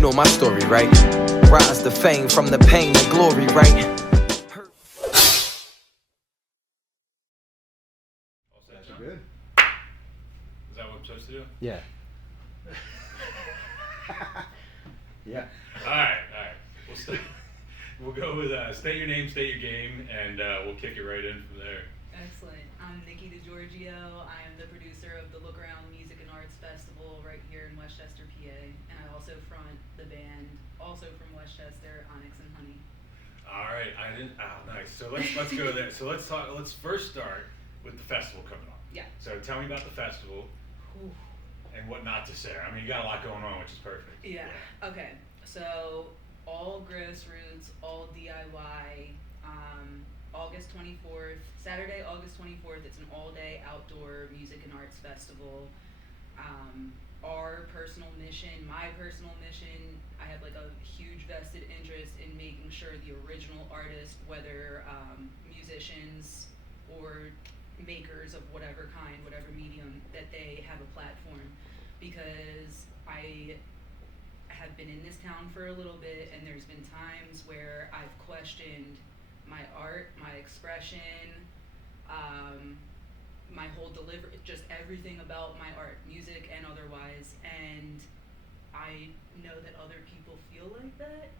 You know my story, right? Rise to fame, from the pain to glory, right? All set, John? Good. Is that what I'm supposed to do? Yeah. Yeah. All right. We'll go with state your name, state your game, and we'll kick it right in from there. Excellent. I'm Nikki DiGiorgio. I am the producer of the Look Around Music and Arts Festival right here in Westchester, PA, and I also front the band, also from Westchester, Onyx and Honey. All right. Nice. So let's go there. So let's talk. Let's first start with the festival coming up. Yeah. So tell me about the festival Ooh. and what not to say. I mean, you got a lot going on, which is perfect. Yeah. Okay. So all grassroots, all DIY. August 24th, Saturday, August 24th. It's an all-day outdoor music and arts festival. Our personal mission, my personal mission, I have like a huge vested interest in making sure the original artists, whether musicians or makers of whatever kind, whatever medium, that they have a platform. Because I have been in this town for a little bit, and there's been times where I've questioned my art, my expression, my whole delivery, just everything about my art, music and otherwise, and I know that other people feel like that.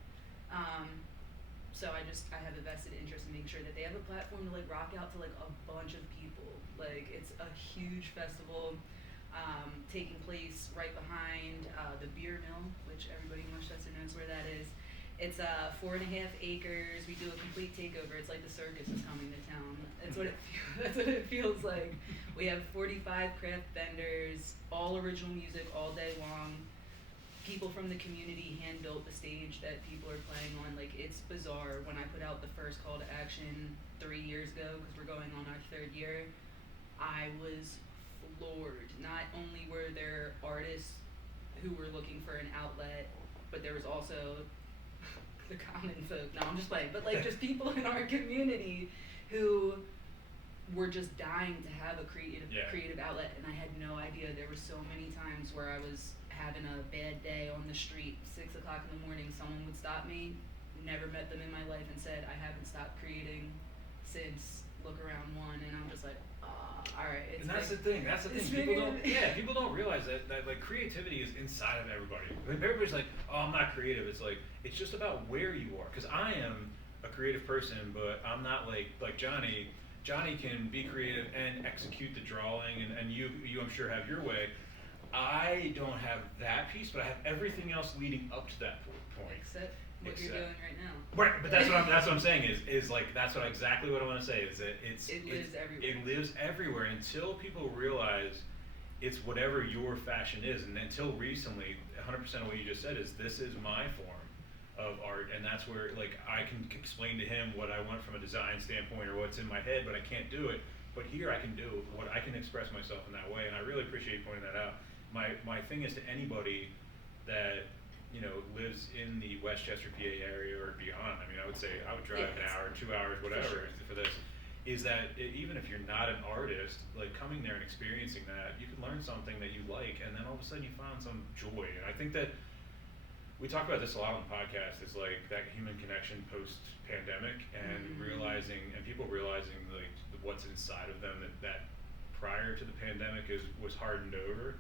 So I have a vested interest in making sure that they have a platform to like rock out to like a bunch of people. Like, it's a huge festival taking place right behind the Beer Mill, which everybody in Westchester knows where that is. It's 4.5 acres. We do a complete takeover. It's like the circus is coming to town. That's what it feels like. We have 45 craft vendors, all original music all day long. People from the community hand built the stage that people are playing on. Like, it's bizarre. When I put out the first call to action 3 years ago, because we're going on our 3rd year, I was floored. Not only were there artists who were looking for an outlet, but there was also the common folk. No, I'm just playing. But like, just people in our community who were just dying to have a creative outlet, and I had no idea. There were so many times where I was having a bad day on the street, 6 o'clock in the morning, someone would stop me, never met them in my life, and said, I haven't stopped creating since Look Around 1, and I'm just like, all right. And that's the thing. People don't realize that like creativity is inside of everybody. Like, everybody's like, oh, I'm not creative. It's like, it's just about where you are. Because I am a creative person, but I'm not like Johnny. Johnny can be creative and execute the drawing, and you I'm sure have your way. I don't have that piece, but I have everything else leading up to that point. Except what you're doing right now. Right, but that's what I'm saying is like, that's exactly what I want to say, is that it lives everywhere. It lives everywhere, and until people realize it's whatever your fashion is, and until recently, 100% of what you just said is, this is my form of art, and that's where, like, I can explain to him what I want from a design standpoint or what's in my head, but I can't do it. But here I can do what I can express myself in that way, and I really appreciate you pointing that out. My thing is to anybody that, you know, lives in the Westchester, PA area or beyond. I mean, I would say I would drive an hour, 2 hours, whatever for this. Is that even if you're not an artist, like, coming there and experiencing that, you can learn something that you like, and then all of a sudden you find some joy. And I think that we talk about this a lot on the podcast. It's like that human connection post-pandemic, and people realizing like what's inside of them that prior to the pandemic was hardened over.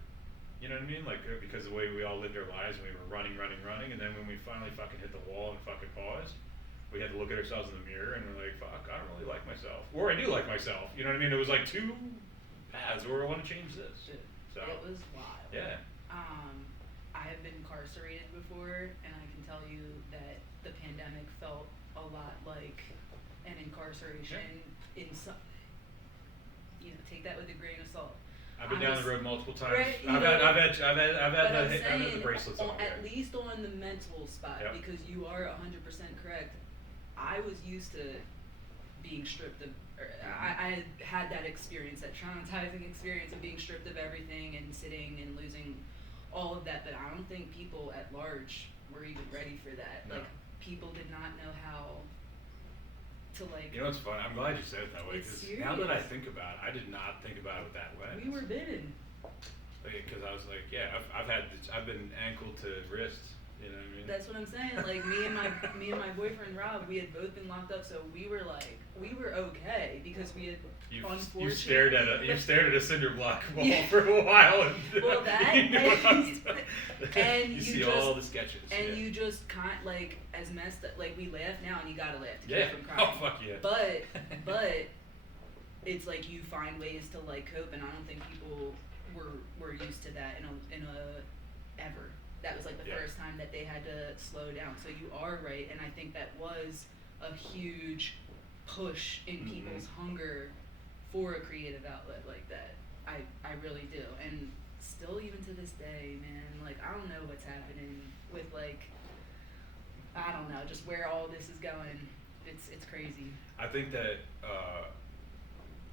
You know what I mean? Like, because the way we all lived our lives, and we were running, and then when we finally fucking hit the wall and fucking paused, we had to look at ourselves in the mirror and we're like, fuck, I don't really like myself. Or I do like myself. You know what I mean? It was like two paths, or I want to change this. So it was wild. Yeah. I have been incarcerated before, and I can tell you that the pandemic felt a lot like an incarceration in some, you know, take that with a grain of salt. I've been down the road multiple times. Right, I've had the bracelets on. At least on the mental spot, Yep. because you are 100% correct. I was used to being stripped of, I had that experience, that traumatizing experience of being stripped of everything and sitting and losing all of that, but I don't think people at large were even ready for that. No. Like, people did not know how to, like... You know what's funny? I'm glad you said it that way, It's because now that I serious. think about it, I did not think about it that way. We were bitten. Because I was like, yeah, I've been ankle to wrist You know what I mean? That's what I'm saying. Like me and my boyfriend Rob, we had both been locked up, so we were okay because we had You stared at a cinder block wall Yeah. for a while. And Well, that you know what I'm saying? and you see just, all the sketches. and yeah. you just can't like as messed up. Like we laugh now, and you gotta laugh to Yeah. keep from crying. Oh fuck yeah. But it's like you find ways to like cope, and I don't think people were used to that in a ever. That was like the Yeah. first time that they had to slow down. So you are right, and I think that was a huge push in Mhm. people's hunger for a creative outlet like that. I really do, and still even to this day, man, like I don't know what's happening with like I don't know, just where all this is going. It's crazy. I think that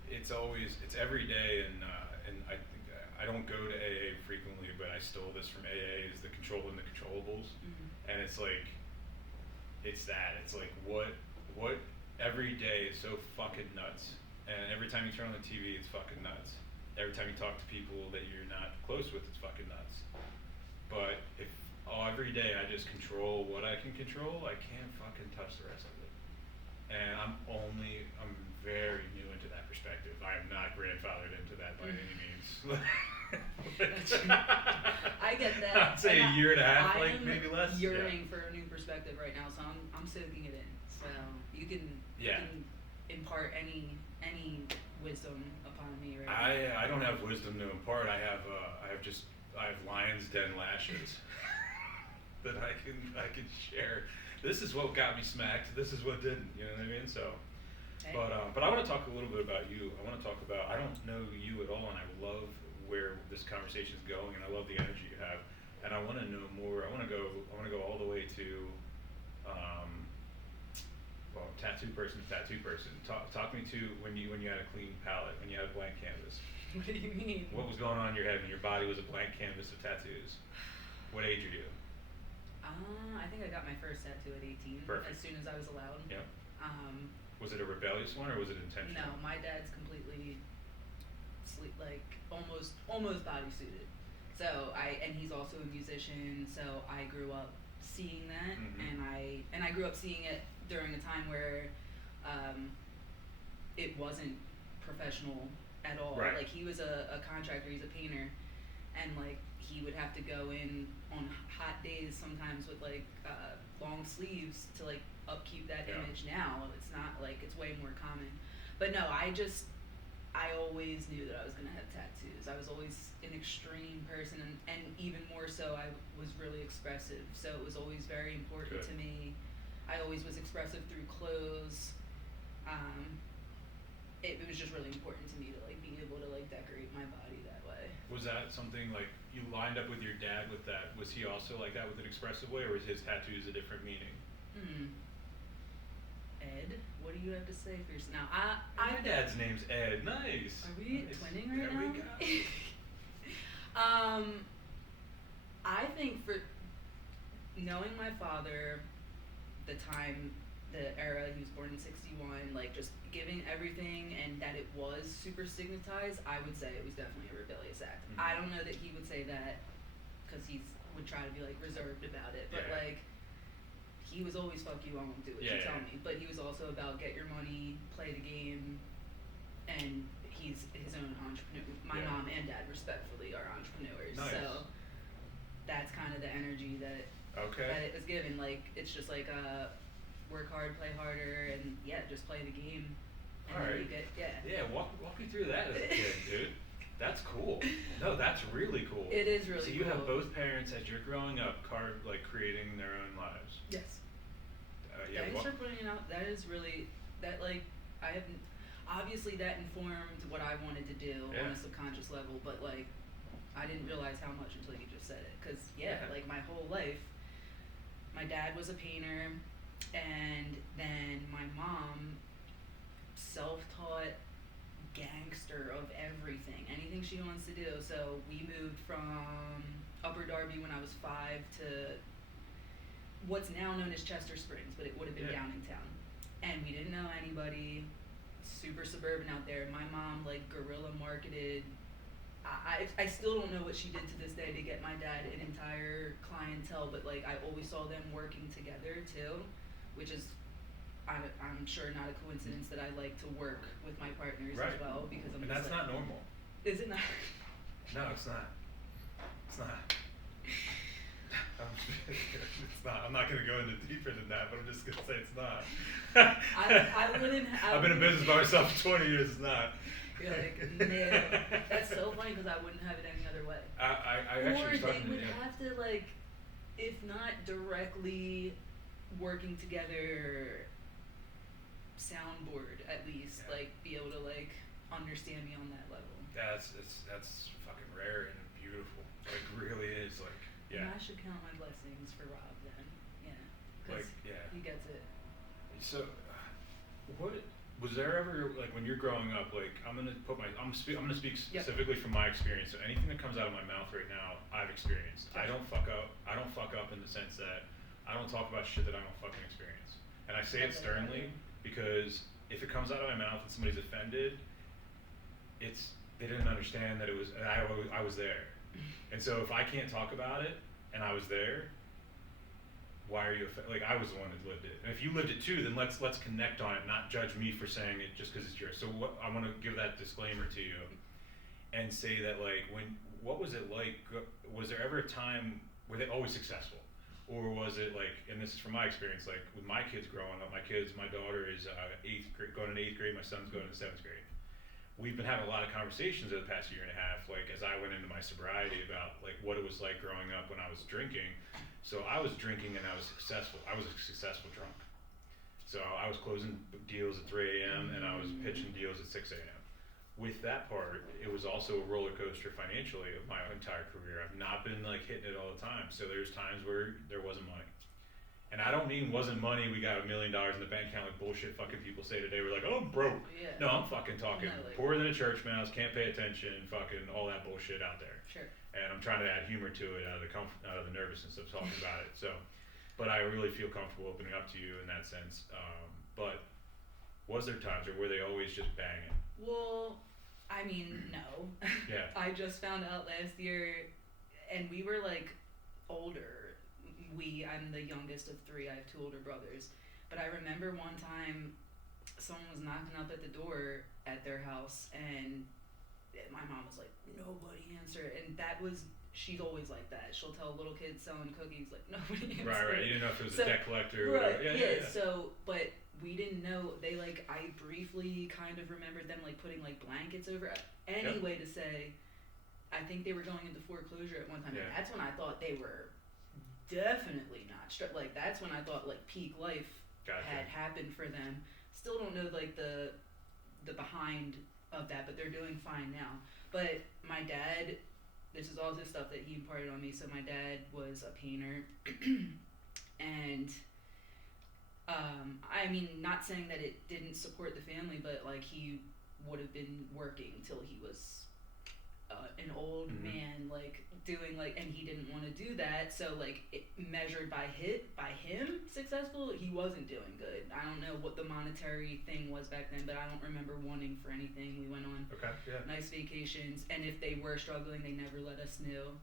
it's every day, and I think I don't go to AA frequently, but I stole this from AA is the control and the controllables, and it's like it's like what every day is so fucking nuts, and every time you turn on the TV it's fucking nuts. Every time you talk to people that you're not close with, it's fucking nuts. But if every day I just control what I can control, I can't fucking touch the rest of it. And I'm very new into that perspective. I am not grandfathered into that by any means. I get that. I'd say a year and a half, I am maybe less. yearning for a new perspective right now, so I'm soaking it in. So you can impart any wisdom upon me right now. I don't have wisdom to impart. I have lion's den lashes that I can share. This is what got me smacked. This is what didn't. You know what I mean? So, Okay. but I want to talk a little bit about you. I want to talk about. I don't know you at all, and I love where this conversation is going, and I love the energy you have. And I want to know more. I want to go all the way to, tattoo person to tattoo person. Talk me to when you had a clean palette, when you had a blank canvas. What do you mean? What was going on in your head when your body was a blank canvas of tattoos? What age are you? I think I got my first tattoo at 18. Perfect. As soon as I was allowed. Yeah. Was it a rebellious one or was it intentional? No, my dad's completely almost bodysuited. So and he's also a musician. So I grew up seeing that, and I grew up seeing it during a time where it wasn't professional at all. Right. Like he was a contractor, he's a painter, and like he would have to go in on hot days sometimes with like long sleeves to like upkeep that image. Now it's not like, it's way more common. But no, I always knew that I was gonna have tattoos. I was always an extreme person, and even more so I was really expressive, so it was always very important to me. I always was expressive through clothes. It was just really important to me to like be able to like decorate my body that way. Was that something like you lined up with your dad with that? Was he also like that with an expressive way, or was his tattoos a different meaning? Ed, what do you have to say for yourself? Now, My dad's name's Ed. Nice. Are we Nice. twinning right There now? we go. I think for knowing my father, the time, the era, he was born in 61, like just giving everything, and that it was super stigmatized, I would say it was definitely a rebellious act. I don't know that he would say that because would try to be like reserved about it, but like he was always fuck you, I won't do what you tell me. But he was also about get your money, play the game, and he's his own entrepreneur. My mom and dad respectfully are entrepreneurs. Nice. So that's kind of the energy that it was given. Like it's just like work hard, play harder, and just play the game. And then you get walk me through that as a kid, dude. That's cool. No, that's really cool. It is really cool. So you have both parents as you're growing up, creating their own lives. Yes. Thanks for pointing it out. That is really I haven't. Obviously, that informed what I wanted to do on a subconscious level, but like I didn't realize how much until you just said it. Because like my whole life, my dad was a painter, and then my mom, self-taught gangster of everything, anything she wants to do. So we moved from Upper Darby when I was 5 to what's now known as Chester Springs, but it would have been Downingtown. And we didn't know anybody, super suburban out there. My mom like guerrilla marketed I still don't know what she did to this day to get my dad an entire clientele, but like I always saw them working together too, which is I'm sure not a coincidence that I like to work with my partners Right. as well, because I'm And just that's like, not normal. Is it not? No, it's not. It's not. It's not. I'm not going to go into deeper than that, but I'm just going to say it's not. I wouldn't. I've been in business by myself for 20 years. It's not. You're like, no. That's so funny because I wouldn't have it any other way. I Or actually they started would to, yeah. have to like, if not directly working together, soundboard at least, Yeah. like be able to like understand me on that level. That's fucking rare and beautiful. Like really is like And yeah. I should count my blessings for Rob then. Yeah. 'Cause Like, yeah. he gets it. So, what was there ever like when you're growing up? Like I'm gonna speak Yep. specifically from my experience. So anything that comes out of my mouth right now, I've experienced. I don't fuck up. I don't fuck up in the sense that I don't talk about shit that I don't fucking experience. And I say it Okay. sternly because if it comes out of my mouth and somebody's offended, they didn't understand that it was I was there. And so if I can't talk about it and I was there, why are you like I was the one that lived it. And if you lived it too, then let's connect on it, not judge me for saying it just because it's yours. So what I want to give that disclaimer to you and say that like what was it like? Was there ever a time were they always successful? Or was it like, and this is from my experience, like with my kids growing up, my daughter is going in 8th grade, my son's going in 7th grade. We've been having a lot of conversations over the past year and a half, like as I went into my sobriety about like what it was like growing up when I was drinking. So I was drinking and I was successful. I was a successful drunk. So I was closing deals at 3 a.m. and I was pitching deals at 6 a.m. With that part, it was also a roller coaster financially of my entire career. I've not been like hitting it all the time. So there's times where there wasn't money. And I don't mean wasn't money, we got $1 million in the bank account like bullshit fucking people say today. We're like, oh, I'm broke. Yeah. No, I'm fucking talking No, like- poorer than a church mouse, can't pay attention, fucking all that bullshit out there. Sure. And I'm trying to add humor to it out of the nervousness of talking about it. So, but I really feel comfortable opening up to you in that sense. But was there times or were they always just banging? Well, I mean, no. Yeah. I just found out last year, and we were like older. I'm the youngest of 3. I have 2 older brothers. But I remember one time someone was knocking up at the door at their house, and my mom was like, nobody answer. And she's always like that. She'll tell little kids selling cookies, like, nobody answer. Right. You didn't know if it was So- a debt collector or Right, whatever. yeah. So, but we didn't know, I briefly kind of remembered them like putting like blankets over any Yep. way to say, I think they were going into foreclosure at one time. Yeah. And that's when I thought they were definitely not like that's when I thought like peak life Gotcha. had happened for them. Still don't know like the behind of that, but they're doing fine now. But my dad, this is all this stuff that he imparted on me. So my dad was a painter, and I mean, not saying that it didn't support the family, but like he would have been working till he was an old Mhm. man, like doing like, and he didn't want to do that. So like measured by him successful, he wasn't doing good. I don't know what the monetary thing was back then, but I don't remember wanting for anything. We went on Okay. Yeah. nice vacations, and if they were struggling, they never let us know.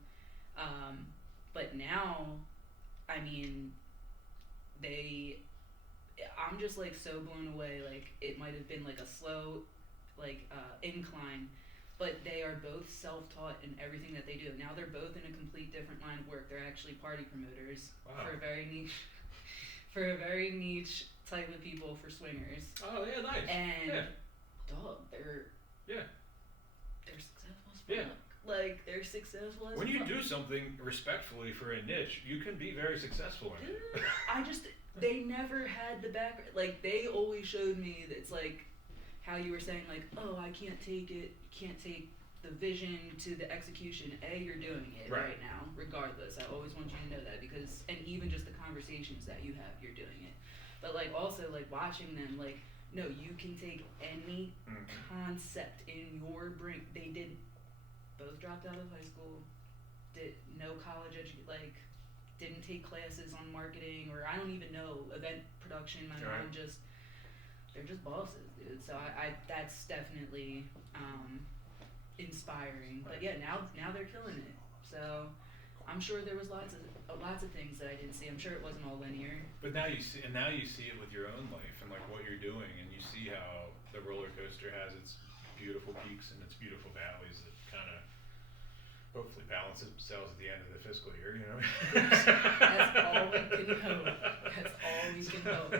But now, I mean, I'm just like so blown away. Like it might have been like a slow incline, but they are both self-taught in everything that they do. Now they're both in a complete different line of work. They're actually party promoters. Wow. for a very niche type of people, for swingers. Oh yeah, nice. And yeah. dog, they're successful as fuck. Yeah. Like they're successful as When you fuck. do something respectfully for a niche, you can be very successful in it. They never had the background. Like they always showed me that it's like how you were saying, like, oh, I can't take it, can't take the vision to the execution. You're doing it right now, regardless. I always want you to know that, because, and even just the conversations that you have, you're doing it. But like also like watching them, like, no, you can take any concept in your brain. They both dropped out of high school, did no college like didn't take classes on marketing, or I don't even know, event production. My mom they're just bosses, dude. So I that's definitely inspiring. But Right. yeah, now they're killing it. So I'm sure there was lots of things that I didn't see. I'm sure it wasn't all linear. But now you see it with your own life and like what you're doing, and you see how the roller coaster has its beautiful peaks and its beautiful valleys that kind of hopefully balances themselves at the end of the fiscal year. You know. That's all we can hope. That's all we can hope.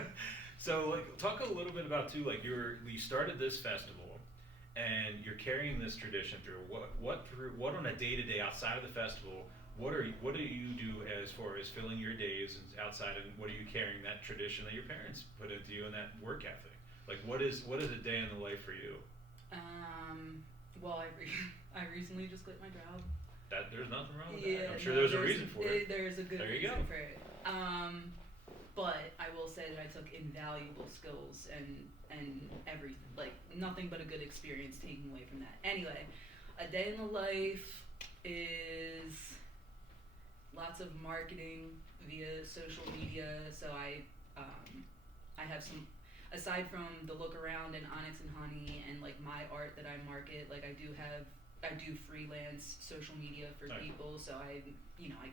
So like, talk a little bit about too. Like you started this festival, and you're carrying this tradition through. What on a day-to-day outside of the festival? What do you do as far as filling your days outside, and what are you carrying that tradition that your parents put into you and that work ethic? Like what is a day in the life for you? Well, I recently just quit my job. That there's nothing wrong with Yeah, that. I'm sure no, there's a reason for it. There's a good There you reason go. for it. But I will say that I took invaluable skills and everything, like nothing but a good experience taken away from that. Anyway, a day in the life is lots of marketing via social media. So I have some, aside from the look around and Onyx and Honey and like my art that I market, like I do freelance social media for Nice. people. So I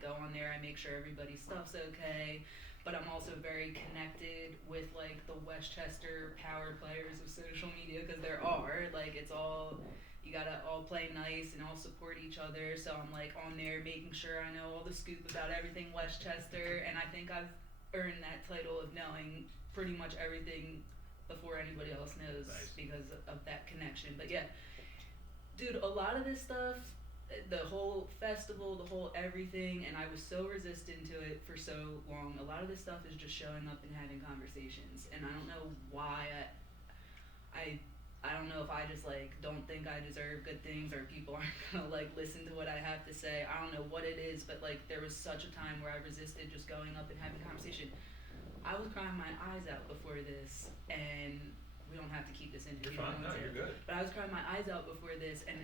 go on there, I make sure everybody's stuff's okay. But I'm also very connected with like the Westchester power players of social media, because there are, like, it's all, you gotta all play nice and all support each other. So I'm like on there making sure I know all the scoop about everything Westchester, and I think I've earned that title of knowing pretty much everything before anybody else knows. Nice. Because of that connection. But yeah, dude, a lot of this stuff, the whole festival, the whole everything, and I was so resistant to it for so long. A lot of this stuff is just showing up and having conversations, and I don't know why. I don't know if I just like don't think I deserve good things, or people aren't gonna like listen to what I have to say. I don't know what it is, but like there was such a time where I resisted just going up and having a conversation. I was crying my eyes out before this, and we don't have to keep this in. You're fine. No, you're good. But I was crying my eyes out before this, and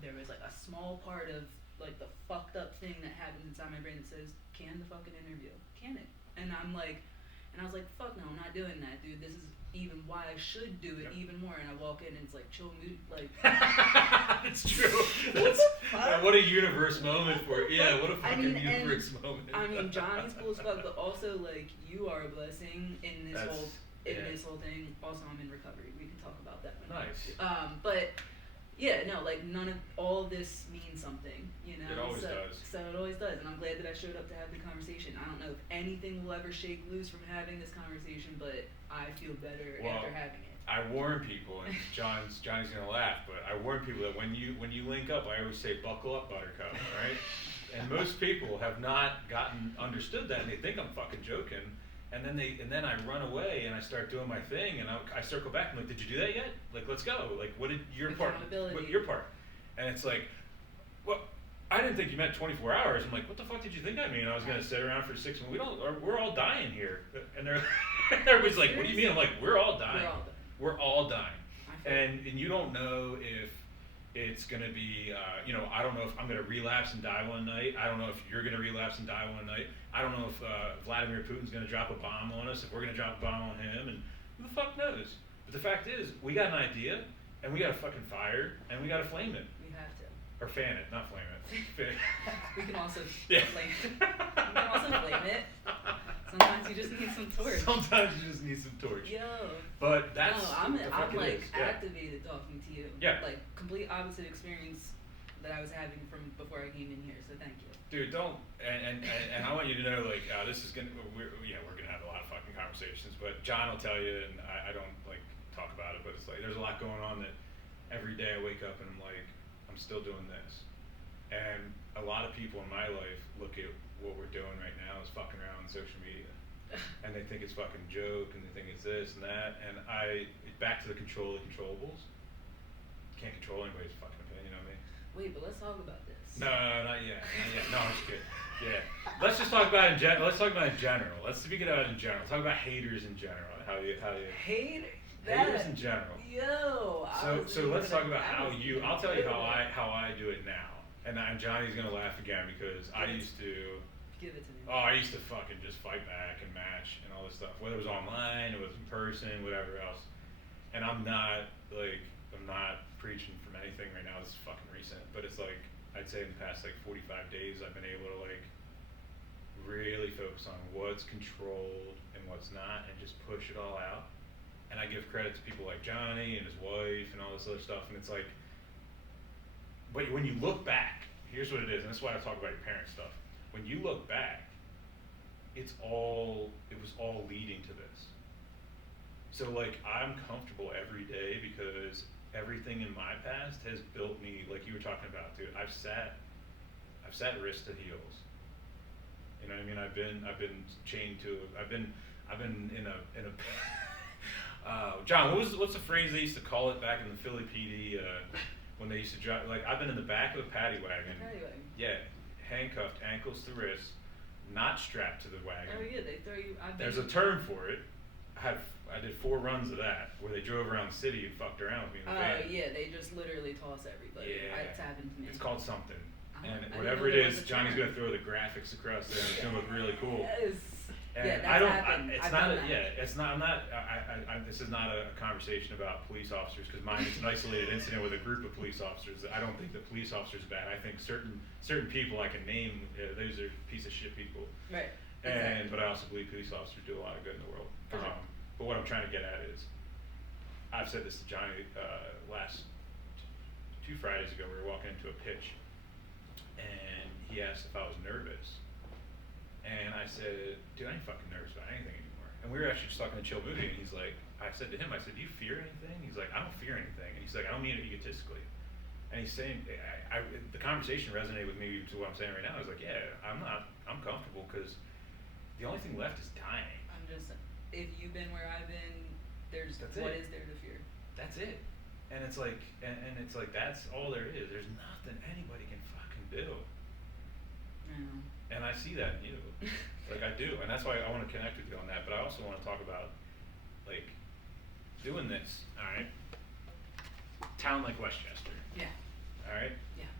there was like a small part of like the fucked up thing that happens inside my brain that says, can the fucking interview? Can it? And I was like, fuck no, I'm not doing that, dude. This is even why I should do it even more. And I walk in and it's like chill mood, like. It's true. That's what a universe moment for it. Yeah, what a fucking universe moment. I mean, Johnny's cool as fuck, but also like you are a blessing in this this whole thing. Also, I'm in recovery. We can talk about that one. Nice. But yeah, no, like none of all this means something, you know. It always does. So it always does, and I'm glad that I showed up to have the conversation. I don't know if anything will ever shake loose from having this conversation, but I feel better after having it. I warn people, and Johnny's gonna laugh, but I warn people that when you link up, I always say, "Buckle up, Buttercup," right? And most people have not understood that, and they think I'm fucking joking. And then I run away and I start doing my thing, and I circle back and I'm like, did you do that yet? Like, let's go. Like, what did your part? What your part? And it's like, well, I didn't think you meant 24 hours. I'm like, what the fuck did you think I mean? I was gonna sit around for 6 months. We're all dying here. And everybody's like, what do you mean? I'm like, we're all dying. We're all dying. And you don't know if it's gonna be, I don't know if I'm gonna relapse and die one night. I don't know if you're gonna relapse and die one night. I don't know if Vladimir Putin's gonna drop a bomb on us, if we're gonna drop a bomb on him, and who the fuck knows? But the fact is, we got an idea, and we got a fucking fire, and we gotta flame it. We have to. Or fan it, not flame it. We can also Yeah. flame it. We can also flame it. Sometimes you just need some torch. Sometimes you just need some torch. Yo. But that's I'm the fuck like it is. Yeah. activated talking to you. Yeah. Like complete opposite experience that I was having from before I came in here. So thank you. Dude, don't, and I want you to know, like, this is we're gonna have a lot of fucking conversations, but John will tell you, and I don't, like, talk about it, but it's like, there's a lot going on that every day I wake up and I'm like, I'm still doing this. And a lot of people in my life look at what we're doing right now as fucking around on social media. And they think it's fucking joke, and they think it's this and that, and back to the control of the controllables. Can't control anybody's fucking opinion on me. Wait, but let's talk about this. No, not yet. No, I'm just kidding. Yeah. Let's just talk about it in general. Let's talk about it in general. Let's speak about it in general. Talk about haters in general. How you haters in general. Yo. So let's talk about how you. I'll tell you how I do it now. And Johnny's gonna laugh again because I used to. Give it to me. Oh, I used to fucking just fight back and match and all this stuff, whether it was online, it was in person, whatever else. And I'm not like I'm not preaching from anything right now. This is fucking recent, but it's like I'd say in the past like 45 days, I've been able to like really focus on what's controlled and what's not, and just push it all out. And I give credit to people like Johnny and his wife and all this other stuff, and it's like, but when you look back, here's what it is, and this is why I talk about your parents' stuff. When you look back, it was all leading to this. So like, I'm comfortable every day because everything in my past has built me, like you were talking about, dude. I've sat wrist to heels. You know what I mean? I've been chained to. I've been in a John, what's the phrase they used to call it back in the Philly PD when they used to drive? Like, I've been in the back of a paddy wagon. Yeah, handcuffed, ankles to wrists, not strapped to the wagon. Oh yeah, they throw you. There's a term for it. I did 4 runs of that where they drove around the city and fucked around with me in the van. Yeah, they just literally toss everybody. Yeah, It's happened to me. It's called something. And I whatever it is, Johnny's gonna throw the graphics across there, and it's gonna look really cool. Yes. And yeah, that's I don't. happened. It's I've not. done that. Yeah, it's not. I'm not. This is not a conversation about police officers, because mine is an isolated incident with a group of police officers. I don't think the police officers are bad. I think certain people I can name. Those are piece of shit people. Right. And Exactly. but I also believe police officers do a lot of good in the world. For sure. But what I'm trying to get at is, I've said this to Johnny last 2 Fridays ago. We were walking into a pitch, and he asked if I was nervous. And I said, dude, I ain't fucking nervous about anything anymore. And we were actually just talking to Chill Booty, and he's like, I said to him, I said, do you fear anything? He's like, I don't fear anything. And he's like, I don't mean it egotistically. And he's saying, the conversation resonated with me to what I'm saying right now. I was like, yeah, I'm comfortable, because the only thing left is dying. I'm just, if you've been where I've been, what is there to fear? That's it. And it's like, and it's like, that's all there is. There's nothing anybody can fucking do. I know. And I see that in you. Like, I do. And that's why I want to connect with you on that. But I also want to talk about, like, doing this, all right? Town like Westchester, Yeah. all right? Yeah.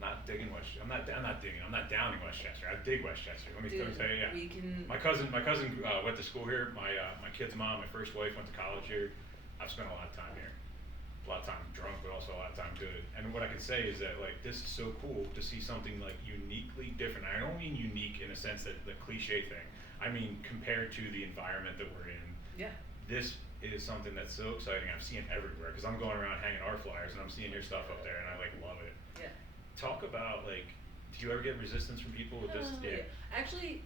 Not digging Westchester. I'm not downing Westchester. I dig Westchester. Let me Dude, tell you, yeah. we can. My cousin went to school here. My kid's mom, my first wife, went to college here. I've spent a lot of time here. A lot of time drunk, but also a lot of time good. And what I can say is that, like, this is so cool to see something like uniquely different. I don't mean unique in a sense that the cliche thing. I mean compared to the environment that we're in. Yeah. This is something that's so exciting. I'm seeing everywhere, because I'm going around hanging our flyers and I'm seeing your stuff up there, and I like love it. Yeah. Talk about, like, do you ever get resistance from people with this? Yeah. Actually,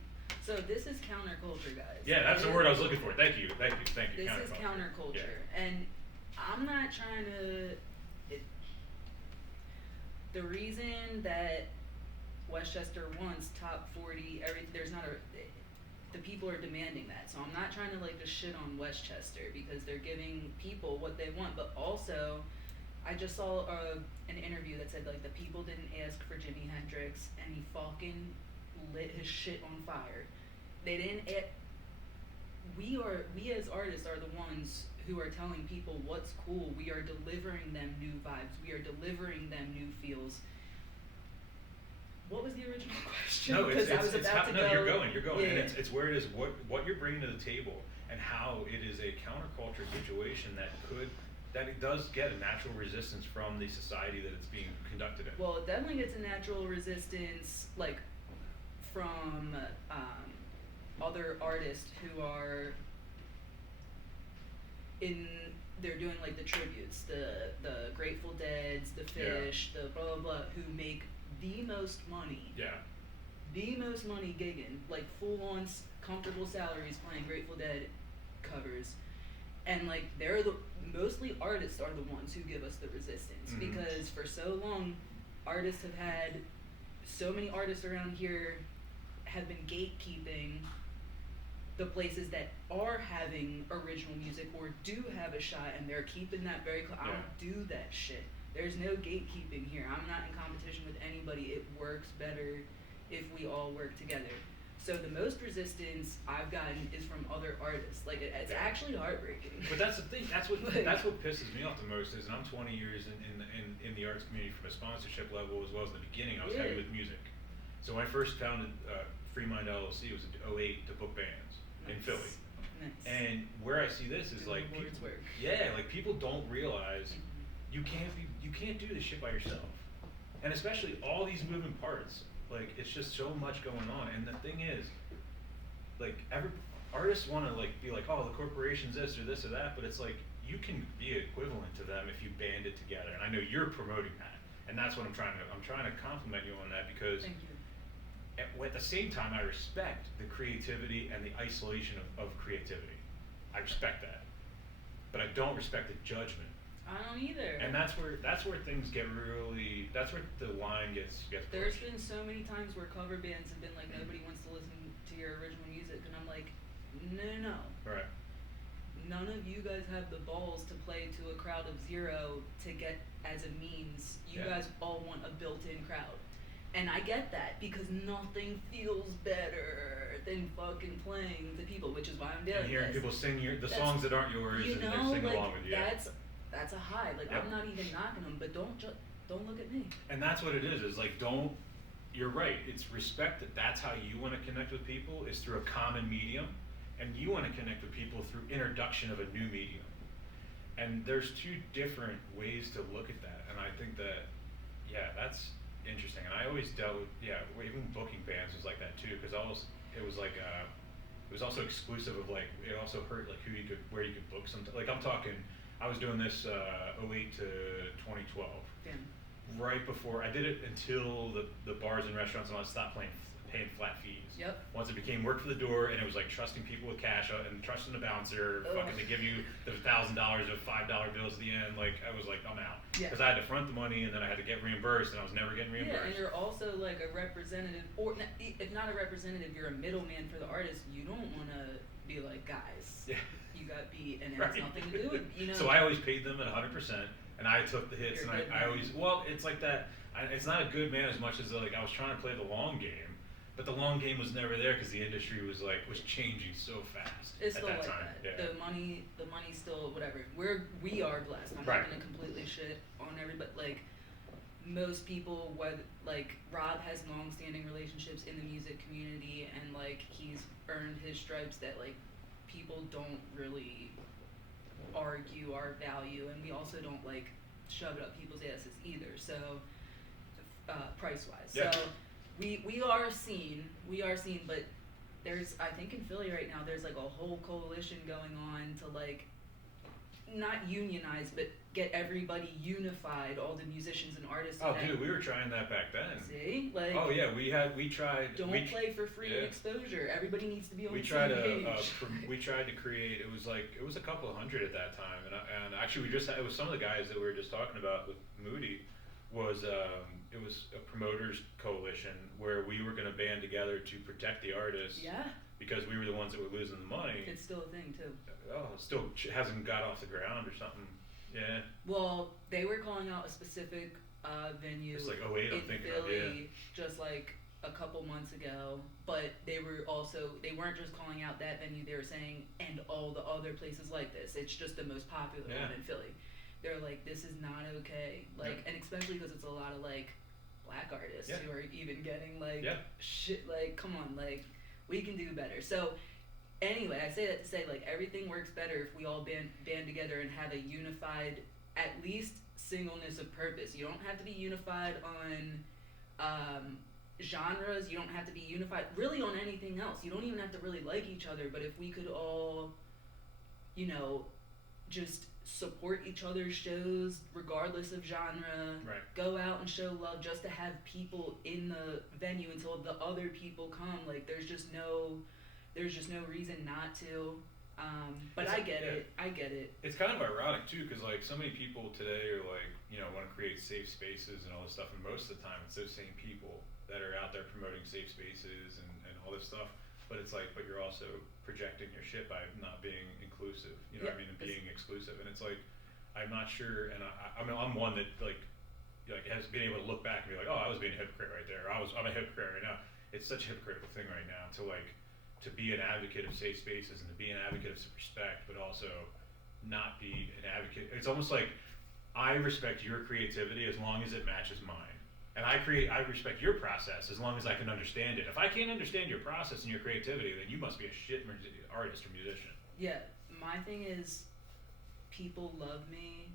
so this is counterculture, guys. Yeah, that's the word I was looking for. Thank you. This is counterculture, Yeah. and I'm not trying to. The reason that Westchester wants top 40, the people are demanding that. So I'm not trying to like just shit on Westchester, because they're giving people what they want. But also, I just saw an interview that said like the people didn't ask for Jimi Hendrix, and he fucking lit his shit on fire. They didn't. We as artists are the ones who are telling people what's cool. We are delivering them new vibes. We are delivering them new feels. What was the original question? No, Because I was about to go. You're going, Yeah. and it's where it is, what you're bringing to the table, and how it is a counterculture situation that it does get a natural resistance from the society that it's being conducted in. Well, it definitely gets a natural resistance, like, from other artists who are they're doing like the tributes, the Grateful Deads, the Fish, the blah blah blah, who make the most money. Yeah. The most money gigging, like full on comfortable salaries playing Grateful Dead covers. And like mostly artists are the ones who give us the resistance, because for so long artists have had, so many artists around here have been gatekeeping the places that are having original music or do have a shot, and they're keeping that very close. I don't do that shit. There's no gatekeeping here. I'm not in competition with anybody. It works better if we all work together. So the most resistance I've gotten is from other artists. Like it's actually heartbreaking. But that's the thing. That's what pisses me off the most is, and I'm 20 years in the arts community from a sponsorship level as well as the beginning. I was heavy with music. So when I first founded Free Mind LLC, it was in 2008 to book bands in Philly. Nice. And where I see this is like people don't realize you can't do this shit by yourself. And especially all these moving parts, like it's just so much going on. And the thing is, like every artists want to like be like, oh, the corporation's this or this or that, but it's like you can be equivalent to them if you band it together. And I know you're promoting that, and that's what I'm trying to compliment you on that, because Thank you. at the same time, I respect the creativity and the isolation of creativity. I respect that, but I don't respect the judgment. I don't either. And that's where things get really. That's where the line gets There's pushed. been so many times where cover bands have been like, nobody wants to listen to your original music, and I'm like, no. Right. None of you guys have the balls to play to a crowd of 0 to get as a means. You Yeah. guys all want a built-in crowd. And I get that, because nothing feels better than fucking playing to people, which is why I'm doing And hearing this. people sing the That's- songs that aren't yours, you and know, they're singing like, along with you. that's a high. Like, Yep. I'm not even knocking them, but don't look at me. And that's what it is like, don't, you're right, it's respect that's how you want to connect with people, is through a common medium, and you want to connect with people through introduction of a new medium. And there's two different ways to look at that, and I think that, yeah, that's interesting. And I always dealt with, even booking bands was like that too, because it was like, it was also exclusive of like, it also hurt like where you could book some, like I'm talking, I was doing this 08 to 2012. Damn. Right before, I did it until the bars and restaurants and all stopped paying flat fees. Yep. Once it became work for the door, and it was like trusting people with cash and trusting the bouncer, Ugh. fucking to give you the $1,000 of $5 bills at the end. Like I was like, I'm out, Yeah. because I had to front the money and then I had to get reimbursed, and I was never getting reimbursed. Yeah, and you're also like a representative, or if not a representative, you're a middleman for the artist. You don't want to be like, guys, Yeah. you got beat, and it has Right. nothing to do with, you know. So I always paid them at 100%, and I took the hits, You're and a good I man. always, well, it's like that. It's not a good man as much as like I was trying to play the long game, but the long game was never there because the industry was changing so fast It's at still that like time. that. Yeah. The money's still whatever. We are blessed. I'm Right. not gonna completely shit on everybody. Like most people, whether like Rob has long-standing relationships in the music community, and like he's earned his stripes that like people don't really argue our value, and we also don't like shove it up people's asses either. So price-wise, Yeah. so we are seen, but there's, I think in Philly right now, there's like a whole coalition going on to like not unionize, but get everybody unified, all the musicians and artists. Oh, today. dude, we were trying that back then. See, like, Oh yeah, we tried. don't play for free yeah. exposure. Everybody needs to be on We the tried same to page. we tried to create. It was a couple of hundred at that time, and actually it was some of the guys that we were just talking about with Moody. It was a promoters coalition where we were going to band together to protect the artists. Yeah, Because we were the ones that were losing the money. it's still a thing too. Oh, it still hasn't got off the ground or something. Yeah. Well, they were calling out a specific venue It's like 08, I'm in thinking Philly of, yeah. just like a couple months ago, but they weren't just calling out that venue, they were saying, and all the other places like this. It's just the most popular Yeah. one in Philly. They're like, this is not okay. Like, Yeah. and especially because it's a lot of like black artists Yeah. who are even getting like Yeah. shit. Like, come on, like we can do better. So anyway, I say that to say like everything works better if we all band together and have a unified, at least singleness of purpose. You don't have to be unified on genres. You don't have to be unified really on anything else. You don't even have to really like each other. But if we could all, you know, just support each other's shows regardless of genre, Right. go out and show love just to have people in the venue until the other people come. Like there's just no reason not to. But I get it. It's kind of ironic too, because like so many people today are like, want to create safe spaces and all this stuff, and most of the time it's those same people that are out there promoting safe spaces and all this stuff. But it's like, but you're also projecting your shit by not being inclusive, Yeah, what I mean, and being exclusive. And it's like, I'm not sure, and I mean, I'm one that like has been able to look back and be like, oh, I was being a hypocrite right there. I'm a hypocrite right now. It's such a hypocritical thing right now to be an advocate of safe spaces and to be an advocate of respect, but also not be an advocate. It's almost like I respect your creativity as long as it matches mine. And I respect your process as long as I can understand it. If I can't understand your process and your creativity, then you must be a shit artist or musician. Yeah, my thing is, people love me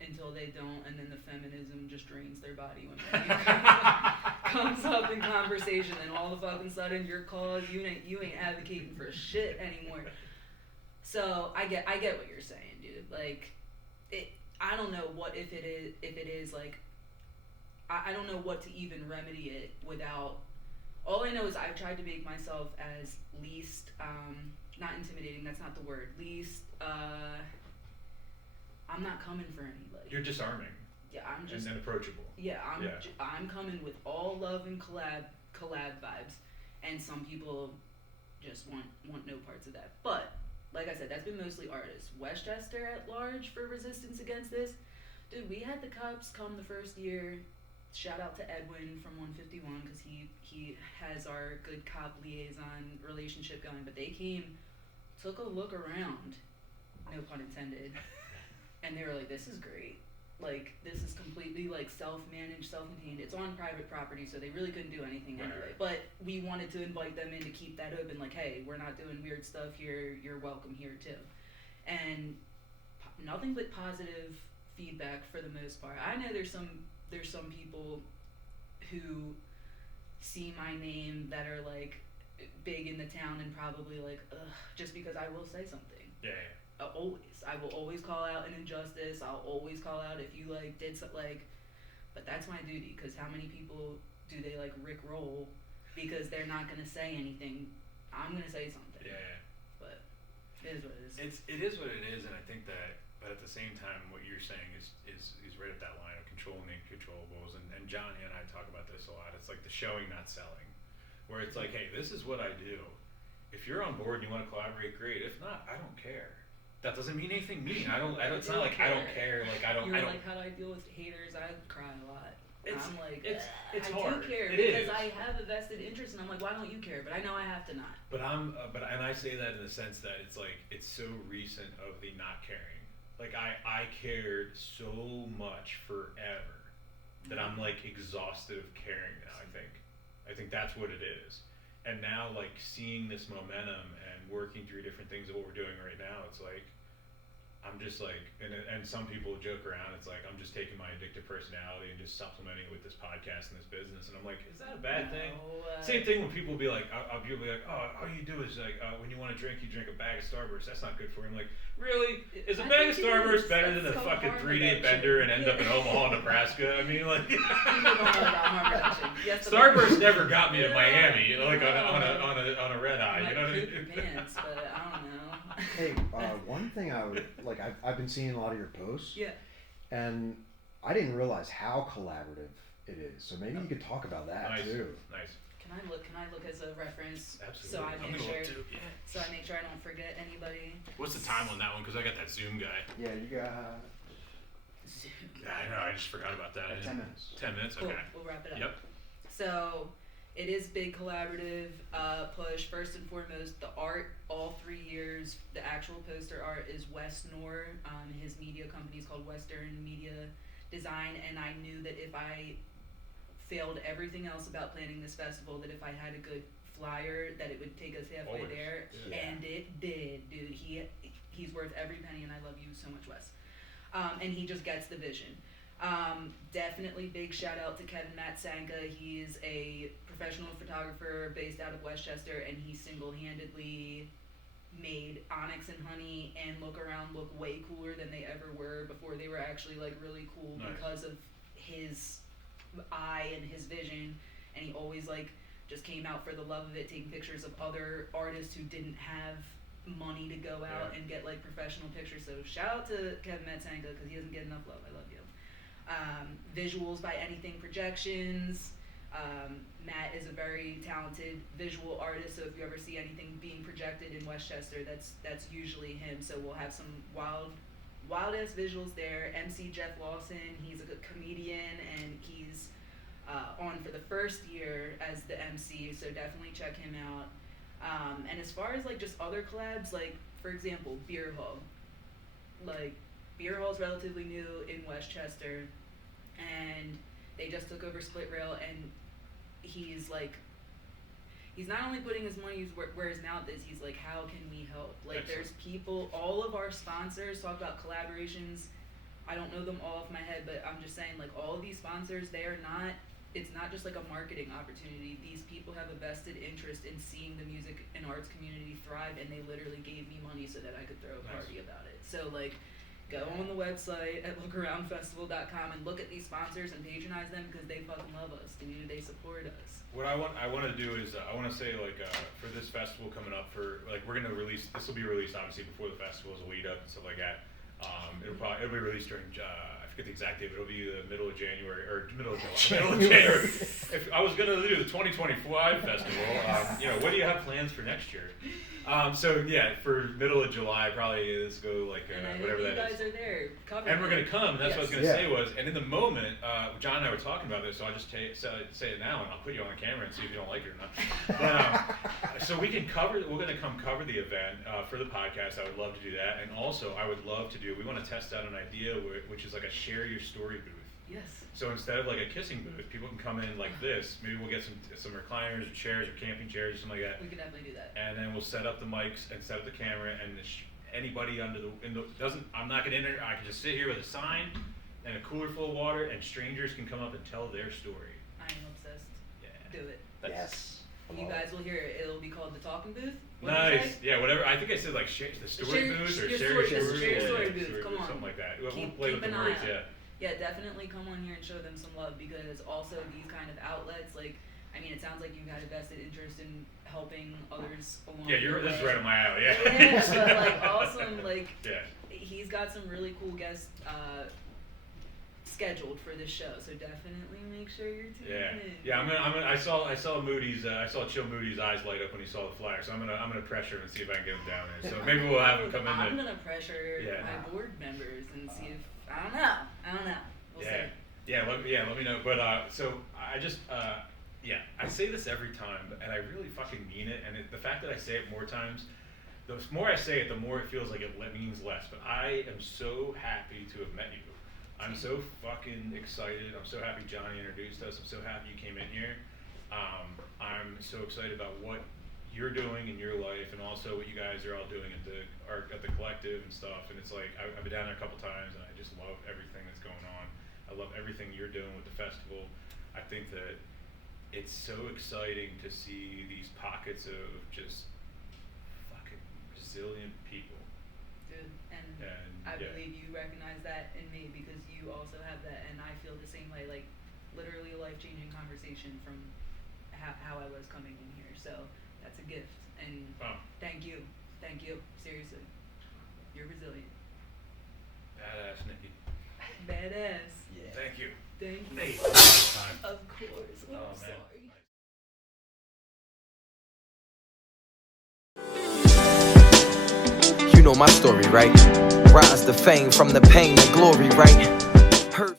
until they don't, and then the feminism just drains their body when that comes up in conversation, and all of a fucking sudden your cause, you ain't advocating for shit anymore. So I get what you're saying, dude. Like, I don't know what if it is like, I don't know what to even remedy it without. All I know is I've tried to make myself as least not intimidating. That's not the word. Least. I'm not coming for anybody. You're disarming. Yeah, I'm just. And approachable. Yeah, I'm coming with all love and collab vibes, and some people just want no parts of that. But like I said, that's been mostly artists. Westchester at large for resistance against this, dude. We had the cops come the first year. Shout out to Edwin from 151 because he has our good cop liaison relationship going. But they came, took a look around, no pun intended. And they were like, this is great. Like, this is completely, like, self-managed, self-contained. It's on private property, so they really couldn't do anything anyway. But we wanted to invite them in to keep that open. Like, hey, we're not doing weird stuff here. You're welcome here, too. And nothing but positive feedback for the most part. I know there's some people who see my name that are, like, big in the town and probably, like, ugh, just because I will say something. Yeah. I will always call out an injustice. I'll always call out if you like did something like, but that's my duty because how many people do they like rickroll because they're not gonna say anything? I'm gonna say something. Yeah. But it is what it is. It is what it is, and I think that, but at the same time, what you're saying is right at that line of controlling the controllables, and Johnny and I talk about this a lot. It's like the showing, not selling, where it's like, hey, this is what I do. If you're on board and you want to collaborate, great. If not, I don't care. That doesn't mean anything mean. I don't. It's not like I don't care. Like I don't. You're I don't. like, how do I deal with haters? I cry a lot. I'm like, it's I hard. do care it because is. I have a vested interest, and I'm like, why don't you care? But I know I have to not. But and I say that in the sense that it's like it's so recent of the not caring. Like I cared so much forever that I'm like exhausted of caring now. I think that's what it is. And now like seeing this momentum and working through different things of what we're doing right now, it's like I'm just like, and some people joke around, it's like I'm just taking my addictive personality and just supplementing it with this podcast and this business, and I'm like, is that a bad thing? Same thing when people be like, I'll be like, oh, all you do is like, when you want to drink, you drink a bag of Starburst. That's not good for you. I'm like, really? Is a bag of Starburst better than a fucking 3-day bender and end up in Omaha, Nebraska? I mean, like, Starburst never got me to Miami, you know, like on a red eye. You know what I mean? Pants, but I don't know. Hey, one thing I would like, I've been seeing a lot of your posts. Yeah. And I didn't realize how collaborative it is. So maybe you could talk about that too. Nice. Can I look as a reference? Absolutely. So I make sure. Yeah. So I make sure I don't forget anybody. What's the time on that one? Because I got that Zoom guy. Yeah, you got. Yeah, I know. I just forgot about that. 10 minutes. 10 minutes. Cool. Okay. We'll wrap it up. Yep. So it is big collaborative push. First and foremost, the art. All 3 years, the actual poster art is Wes Knorr. His media company is called Western Media Design, and I knew that if I failed everything else about planning this festival, that if I had a good flyer, that it would take us halfway Always. there, Yeah. and it did, dude. He's worth every penny, and I love you so much, Wes. And he just gets the vision. Definitely big shout out to Kevin Matsanka. He is a professional photographer based out of Westchester, and he single-handedly made Onyx and Honey and Look Around look way cooler than they ever were before they were actually like really cool. Nice. Because of his eye and his vision, and he always like just came out for the love of it, taking pictures of other artists who didn't have money to go out and get like professional pictures. So shout out to Kevin Matsanka because he doesn't get enough love. I love you. Visuals by Anything Projections. Matt is a very talented visual artist, so if you ever see anything being projected in Westchester, that's usually him. So we'll have some wild ass visuals there. MC Jeff Lawson, he's a good comedian, and he's on for the first year as the MC, so definitely check him out. And as far as like just other collabs, like for example, Beer Hall. Like Beer Hall's relatively new in Westchester, and they just took over Split Rail, and he's not only putting his money where his mouth is, he's like, how can we help? Like, Excellent. there's people, all of our sponsors talk about collaborations I don't know them all off my head, but I'm just saying, like, all of these sponsors, it's not just like a marketing opportunity. These people have a vested interest in seeing the music and arts community thrive, and they literally gave me money so that I could throw a party about it. So, like, go on the website at lookaroundfestival.com and look at these sponsors and patronize them because they fucking love us, dude. They support us. What I want to do is I want to say, like, for this festival coming up, for like, we're gonna release, this will be released obviously before the festival as a lead up and stuff like that. It'll be released during I forget the exact date, but it'll be the middle of January or middle of July. Middle of January. If I was gonna do the 2025 festival, what do you have plans for next year? So yeah, for middle of July, probably let's go like whatever that is. And you guys are there. And we're gonna come. And that's what I was gonna say was. And in the moment, John and I were talking about this, so I'll just say it now, and I'll put you on the camera and see if you don't like it or not. But, so we can cover. We're gonna come cover the event for the podcast. I would love to do that, and also I would love to do. We want to test out an idea which is like a share your story booth. Yes. So instead of like a kissing booth, people can come in like this. Maybe we'll get some recliners or chairs or camping chairs or something like that. We can definitely do that. And then we'll set up the mics and set up the camera, and anybody I'm not gonna enter. I can just sit here with a sign and a cooler full of water, and strangers can come up and tell their story. I am obsessed. Yeah. Do it. Yes. You guys will hear it. It'll be called the Talking Booth. Nice. Yeah, whatever. I think I said like the story booth or share your story booth. Come on. Something like that. We'll Keep play with the an words. eye out. Yeah. Yeah, definitely come on here and show them some love, because also these kind of outlets, like, I mean, it sounds like you've had a vested interest in helping others along the way. Yeah, this is right on my alley. Yeah. Yeah, but like awesome, like yeah. He's got some really cool guests scheduled for this show, so definitely make sure you're tuning in. Yeah. I saw Chill Moody's eyes light up when he saw the flyer, so I'm gonna pressure him and see if I can get him down there. So maybe we'll have him come in. I'm gonna pressure my board members and see if I don't know. We'll see. Yeah. Let me know. But so I just I say this every time, and I really fucking mean it. And the fact that I say it more times, the more I say it, the more it feels like it means less. But I am so happy to have met you. I'm so fucking excited. I'm so happy Johnny introduced us. I'm so happy you came in here. I'm so excited about what you're doing in your life, and also what you guys are all doing at the collective and stuff. And it's like I've been down there a couple times, and I just love everything that's going on. I love everything you're doing with the festival. I think that it's so exciting to see these pockets of just fucking resilient people. Dude, and I believe you recognize that in me, because you also have that, and I feel the same way. Like, literally a life-changing conversation from how I was coming in here. So that's a gift, and thank you, seriously. You're resilient. Badass, Nikki. Badass. Yeah. Thank you. Thank you. Hey. Of course. I'm sorry. You know my story, right? Rise to fame from the pain to glory, right? Hurt.